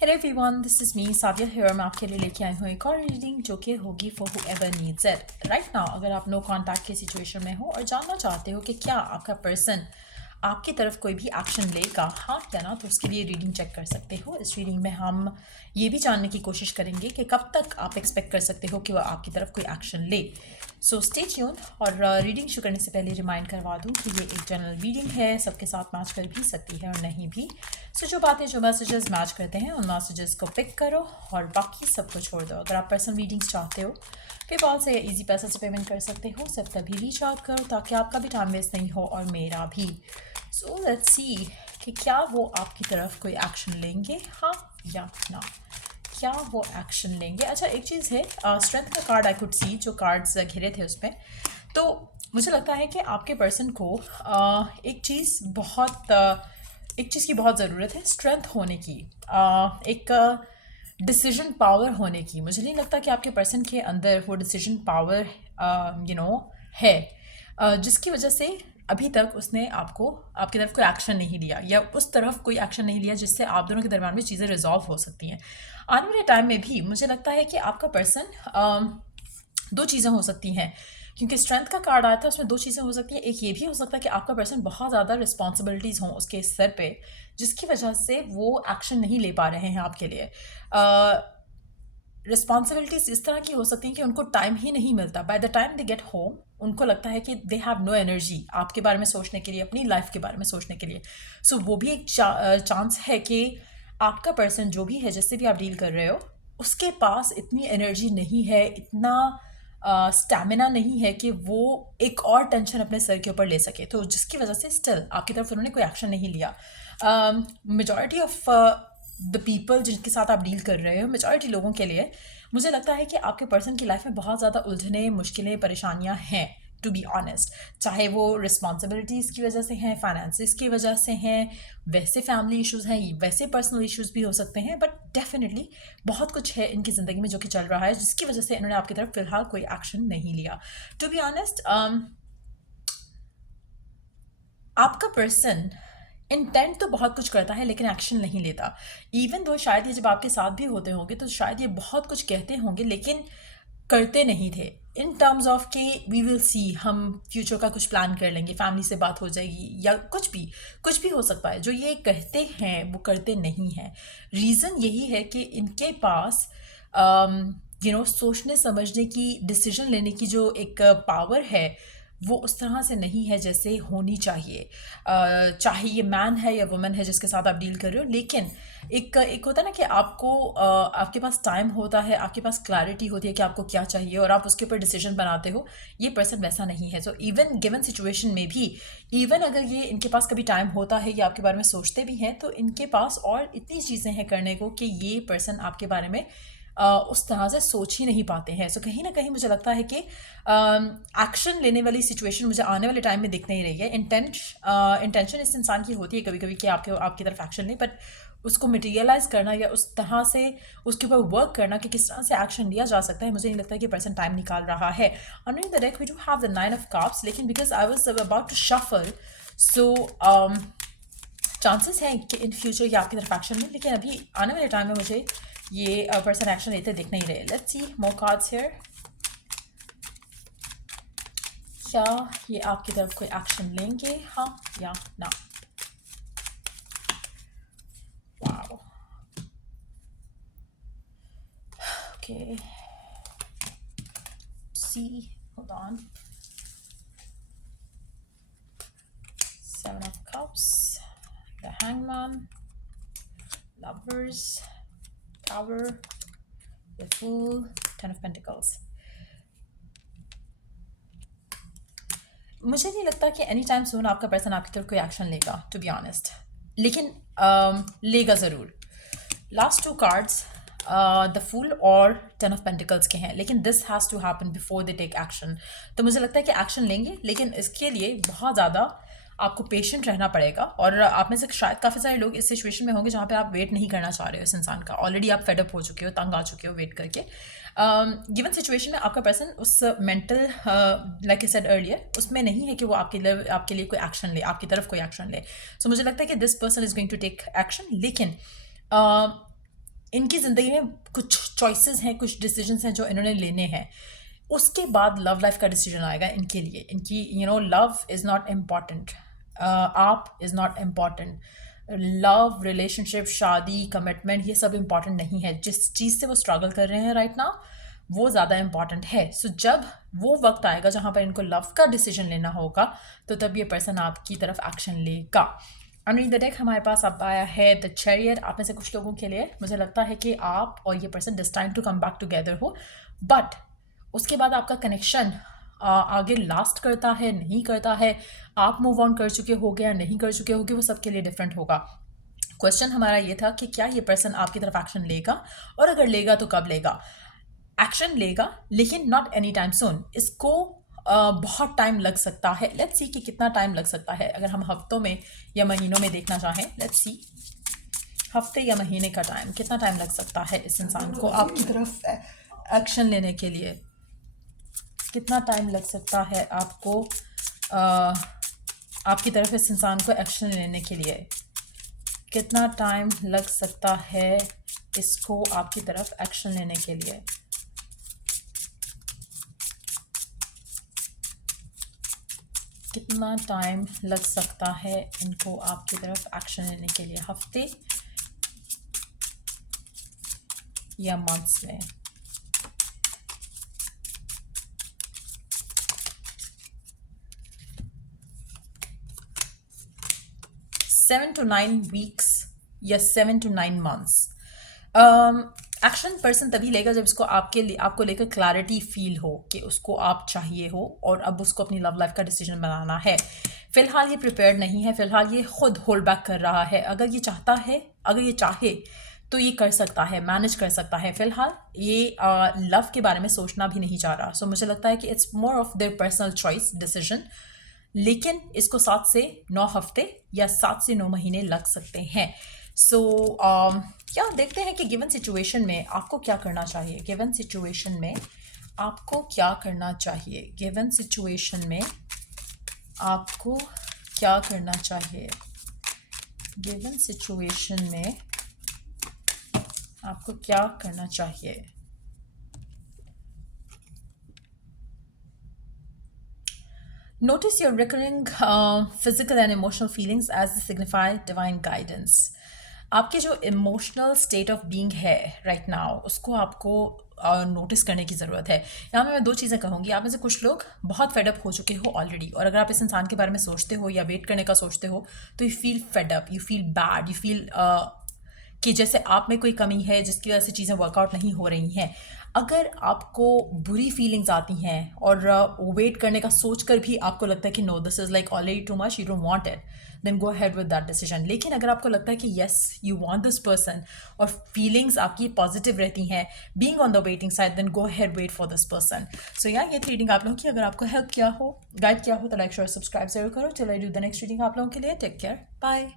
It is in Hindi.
Hello everyone, this is me Sadia here. मैं आपके लिए लेके आई हूँ एक और रीडिंग जो कि होगी for whoever needs it right now. अगर आप नो कांटेक्ट की सिचुएशन में हो और जानना चाहते हो कि क्या आपका पर्सन आपकी तरफ कोई भी एक्शन लेगा, हाँ या ना, तो उसके लिए रीडिंग चेक कर सकते हो। इस रीडिंग में हम ये भी जानने की कोशिश करेंगे कि कब तक आप एक्सपेक्ट कर सकते हो कि वह आपकी तरफ कोई एक्शन ले। So stay tune. और रीडिंग शुरू करने से पहले रिमाइंड करवा दूँ कि ये एक जनरल रीडिंग है, सबके साथ मैच कर भी सकती है और नहीं भी। सो जो बातें, जो मैसेजेस मैच करते हैं, उन मैसेजेस को पिक करो और बाकी सबको छोड़ दो। अगर आप पर्सनल रीडिंग्स चाहते हो, पेपाल से या इजी पैसे से पेमेंट कर सकते हो। सिर्फ तभी रीच आउट करो ताकि आपका भी टाइम वेस्ट नहीं हो और मेरा भी। सो लेट्स सी कि क्या वो आपकी तरफ कोई एक्शन लेंगे, हाँ या ना। क्या वो एक्शन लेंगे? अच्छा, एक चीज़ है, स्ट्रेंथ का कार्ड आई कुड सी, जो कार्ड्स घिरे थे उसमें। तो मुझे लगता है कि आपके पर्सन को एक चीज़ की बहुत ज़रूरत है, स्ट्रेंथ होने की, एक डिसीजन पावर होने की। मुझे नहीं लगता कि आपके पर्सन के अंदर वो डिसीजन पावर है, जिसकी वजह से अभी तक उसने आपकी तरफ कोई एक्शन नहीं लिया या उस तरफ कोई एक्शन नहीं लिया जिससे आप दोनों के दरम्यान में चीज़ें रिजॉल्व हो सकती हैं। आने वाले टाइम में भी मुझे लगता है कि आपका पर्सन दो चीज़ें हो सकती हैं, क्योंकि स्ट्रेंथ का कार्ड आया था, उसमें दो चीज़ें हो सकती हैं। एक ये भी हो सकता है कि आपका पर्सन बहुत ज़्यादा रिस्पॉन्सिबिलिटीज़ हों उसके सर पे, जिसकी वजह से वो एक्शन नहीं ले पा रहे हैं आपके लिए। रिस्पॉन्सिबिलिटीज़ इस तरह की हो सकती हैं कि उनको टाइम ही नहीं मिलता। By the time they get home उनको लगता है कि दे हैव नो एनर्जी आपके बारे में सोचने के लिए, अपनी लाइफ के बारे में सोचने के लिए। सो वो भी एक चांस है कि आपका पर्सन जो भी है, जिससे भी आप डील कर रहे हो, उसके पास इतनी एनर्जी नहीं है, इतना स्टैमिना नहीं है कि वो एक और टेंशन अपने सर के ऊपर ले सके, तो जिसकी वजह से स्टिल आपकी तरफ उन्होंने कोई एक्शन नहीं लिया। मेजॉरिटी ऑफ द पीपल जिनके साथ आप डील कर रहे हो, मेजॉरिटी लोगों के लिए मुझे लगता है कि आपके पर्सन की लाइफ में बहुत ज़्यादा उलझने, मुश्किलें, परेशानियां हैं, टू बी ऑनेस्ट। चाहे वो रिस्पॉन्सिबिलिटीज़ की वजह से हैं, फाइनेंसिस की वजह से हैं, वैसे फैमिली इश्यूज़ हैं, वैसे पर्सनल इश्यूज़ भी हो सकते हैं, बट डेफिनेटली बहुत कुछ है इनकी ज़िंदगी में जो कि चल रहा है, जिसकी वजह से इन्होंने आपकी तरफ फ़िलहाल कोई एक्शन नहीं लिया। टू बी ऑनेस्ट, आपका पर्सन इंटेंट तो बहुत कुछ करता है लेकिन एक्शन नहीं लेता। इवन दो शायद ये जब आपके साथ भी होते होंगे तो शायद ये बहुत कुछ कहते होंगे लेकिन करते नहीं थे। इन टर्म्स ऑफ कि वी विल सी, हम फ्यूचर का कुछ प्लान कर लेंगे, फैमिली से बात हो जाएगी या कुछ भी हो सकता है। जो ये कहते हैं वो करते नहीं हैं। रीज़न यही है कि इनके पास सोचने समझने की, डिसीजन लेने की जो एक पावर है, वो उस तरह से नहीं है जैसे होनी चाहिए। चाहे ये मैन है या वुमन है जिसके साथ आप डील कर रहे हो, लेकिन एक होता है ना कि आपके पास टाइम होता है, आपके पास क्लैरिटी होती है कि आपको क्या चाहिए और आप उसके ऊपर डिसीजन बनाते हो। ये पर्सन वैसा नहीं है। सो इवन गिवन सिचुएशन में भी, इवन अगर ये इनके पास कभी टाइम होता है या आपके बारे में सोचते भी हैं, तो इनके पास और इतनी चीज़ें हैं करने को कि ये पर्सन आपके बारे में उस तरह से सोच ही नहीं पाते हैं। सो कहीं ना कहीं मुझे लगता है कि एक्शन लेने वाली सिचुएशन मुझे आने वाले टाइम में दिख नहीं रही है। इंटेंशन इस इंसान की होती है कभी कभी कि आपकी तरफ एक्शन ले, बट उसको मटेरियलाइज करना या उस तरह से उसके ऊपर वर्क करना कि किस तरह से एक्शन लिया जा सकता है, मुझे नहीं लगता कि पर्सन टाइम निकाल रहा है। Under the deck we do have the 9 of cups, लेकिन because I was about to shuffle, so chances हैं कि इन फ्यूचर ये आपकी तरफ एक्शन लें, लेकिन अभी आने वाले टाइम में मुझे ये पर्सन एक्शन लेते दिख नहीं रहे। Let's see more cards here. क्या ये आपकी तरफ कोई एक्शन लेंगे, हाँ या ना? Wow, okay, see, hold on. 7 of cups, the hangman, lovers, tower, the fool, 10 of pentacles. मुझे नहीं लगता कि एनी टाइम सून आपका पर्सन आपकी तरफ कोई एक्शन लेगा, टू बी ऑनेस्ट, लेकिन लेगा ज़रूर। Last two cards the fool और 10 ऑफ पेंटिकल्स के हैं, लेकिन this has to happen before they take action. तो मुझे लगता है कि एक्शन लेंगे, लेकिन इसके लिए बहुत ज़्यादा आपको पेशेंट रहना पड़ेगा। और आप में से शायद काफ़ी सारे लोग इस सिचुएशन में होंगे जहाँ पे आप वेट नहीं करना चाह रहे हो इस इंसान का। ऑलरेडी आप फेडअप हो चुके हो, तंग आ चुके हो वेट करके। गिवन सिचुएशन में आपका पर्सन उस mental, like I said earlier, उसमें नहीं है कि वो आपके लिए कोई एक्शन ले, आपकी तरफ कोई एक्शन ले। सो मुझे लगता है कि this person is going to take action, लेकिन इनकी ज़िंदगी में कुछ चॉइसेस हैं, कुछ डिसीजंस हैं जो इन्होंने लेने हैं। उसके बाद लव लाइफ का डिसीजन आएगा इनके लिए। इनकी लव इज़ नॉट इम्पॉर्टेंट, आप is not important, love, relationship, शादी, कमिटमेंट, ये सब इम्पॉर्टेंट नहीं है। जिस चीज़ से वो स्ट्रगल कर रहे हैं राइट नाउ वो ज़्यादा इम्पॉर्टेंट है। सो जब वो वक्त आएगा जहाँ पर इनको लव का डिसीजन लेना होगा तो तब ये पर्सन आपकी तरफ एक्शन लेगा। अंडर द डेक हमारे पास अब आया है द चैरियट। आप में से कुछ लोगों के लिए मुझे लगता है कि आप और ये person destined to come back together हो, बट उसके बाद आपका कनेक्शन आगे लास्ट करता है नहीं करता है, आप मूव ऑन कर चुके होगे या नहीं कर चुके होगे, वो सबके लिए डिफरेंट होगा। क्वेश्चन हमारा ये था कि क्या ये पर्सन आपकी तरफ एक्शन लेगा, और अगर लेगा तो कब लेगा। एक्शन लेगा लेकिन नॉट एनी टाइम सून। इसको बहुत टाइम लग सकता है। लेट्स सी कि कितना टाइम लग सकता है। अगर हम हफ्तों में या महीनों में देखना चाहें, लेट्स सी हफ्ते या महीने का टाइम, कितना टाइम लग सकता है इस इंसान को आपकी तरफ एक्शन लेने के लिए। कितना टाइम लग सकता है आपको आपकी तरफ इस इंसान को एक्शन लेने के लिए। कितना टाइम लग सकता है इसको आपकी तरफ एक्शन लेने के लिए। कितना टाइम लग सकता है इनको आपकी तरफ एक्शन लेने के लिए, हफ्ते या मंथ्स में। सेवन टू 9 वीक्स या 7 to 9 months। एक्शन पर्सन तभी लेगा जब इसको आपको लेकर क्लैरिटी फील हो कि उसको आप चाहिए हो और अब उसको अपनी लव लाइफ का डिसीजन बनाना है। फिलहाल ये प्रिपेयर्ड नहीं है, फिलहाल ये खुद होल्ड बैक कर रहा है। अगर ये चाहता है, अगर ये चाहे तो ये कर सकता है, मैनेज कर सकता है। फिलहाल ये लव के बारे में सोचना भी नहीं चाह रहा। सो मुझे लगता है कि it's more of their personal choice decision, लेकिन इसको 7 से 9 हफ्ते या 7 से 9 महीने लग सकते हैं। सो क्या देखते हैं कि गिवन सिचुएशन में आपको क्या करना चाहिए। गिवन सिचुएशन में आपको क्या करना चाहिए। गिवन सिचुएशन में आपको क्या करना चाहिए। गिवन सिचुएशन में आपको क्या करना चाहिए। Notice your recurring physical and emotional feelings as they signify divine guidance। आपके जो इमोशनल स्टेट ऑफ बीइंग है राइट नाउ उसको आपको नोटिस करने की ज़रूरत है। यहाँ में मैं 2 चीज़ें कहूँगी। आप में से कुछ लोग बहुत फेडअप हो चुके हो ऑलरेडी, और अगर आप इस इंसान के बारे में सोचते हो या वेट करने का सोचते हो तो you feel fed up, you feel bad, you feel कि जैसे आप में कोई कमी है जिसकी वजह से चीज़ें वर्कआउट नहीं हो रही हैं। अगर आपको बुरी फीलिंग्स आती हैं और वेट करने का सोच कर भी आपको लगता है कि no this is like already too much, you don't want it, then go ahead with that decision. लेकिन अगर आपको लगता है कि yes you want this person और फीलिंग्स आपकी पॉजिटिव रहती हैं, being on the waiting side, then go ahead, wait for this person. So यार ये थी रीडिंग आप लोगों की। अगर आपको हेल्प किया हो, गाइड किया हो तो लाइक शेयर सब्सक्राइब जरूर करो। चलो I do the next reading आप लोगों के लिए। Take care, bye.